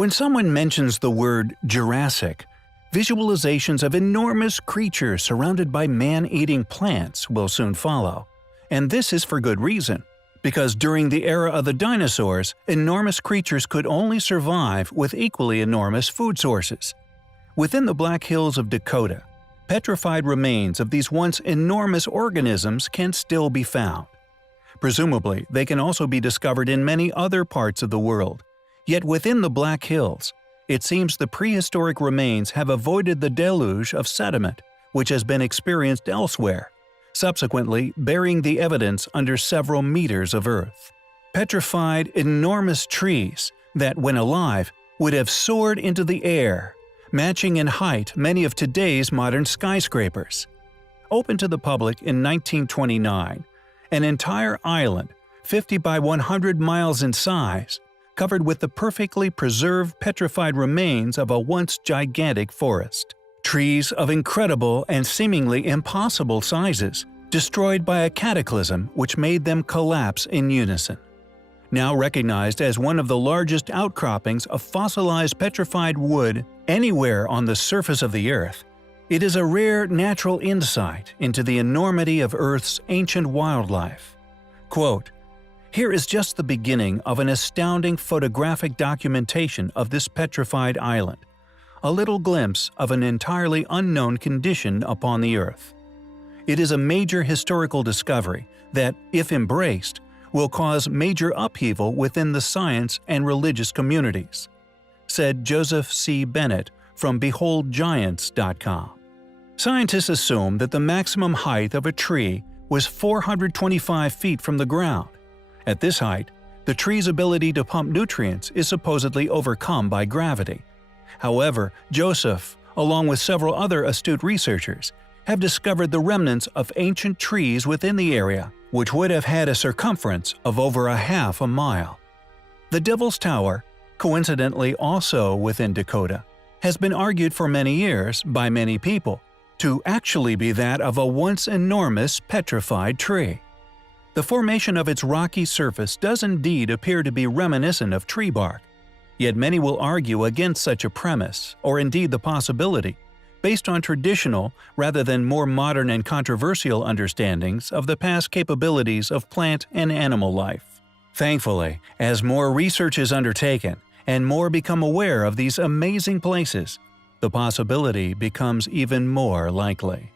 When someone mentions the word Jurassic, visualizations of enormous creatures surrounded by man-eating plants will soon follow. And this is for good reason, because during the era of the dinosaurs, enormous creatures could only survive with equally enormous food sources. Within the Black Hills of Dakota, petrified remains of these once enormous organisms can still be found. Presumably, they can also be discovered in many other parts of the world. Yet within the Black Hills, it seems the prehistoric remains have avoided the deluge of sediment which has been experienced elsewhere, subsequently burying the evidence under several meters of earth. Petrified, enormous trees that, when alive, would have soared into the air, matching in height many of today's modern skyscrapers. Opened to the public in 1929, an entire island, 50 by 100 miles in size, covered with the perfectly preserved petrified remains of a once gigantic forest. Trees of incredible and seemingly impossible sizes, destroyed by a cataclysm which made them collapse in unison. Now recognized as one of the largest outcroppings of fossilized petrified wood anywhere on the surface of the Earth, it is a rare natural insight into the enormity of Earth's ancient wildlife. Quote, "Here is just the beginning of an astounding photographic documentation of this petrified island, a little glimpse of an entirely unknown condition upon the Earth. It is a major historical discovery that, if embraced, will cause major upheaval within the science and religious communities," said Joseph C. Bennett from BeholdGiants.com. Scientists assume that the maximum height of a tree was 425 feet from the ground. At this height, the tree's ability to pump nutrients is supposedly overcome by gravity. However, Joseph, along with several other astute researchers, have discovered the remnants of ancient trees within the area, which would have had a circumference of over a half a mile. The Devil's Tower, coincidentally also within Dakota, has been argued for many years by many people to actually be that of a once enormous petrified tree. The formation of its rocky surface does indeed appear to be reminiscent of tree bark, yet many will argue against such a premise, or indeed the possibility, based on traditional rather than more modern and controversial understandings of the past capabilities of plant and animal life. Thankfully, as more research is undertaken and more become aware of these amazing places, the possibility becomes even more likely.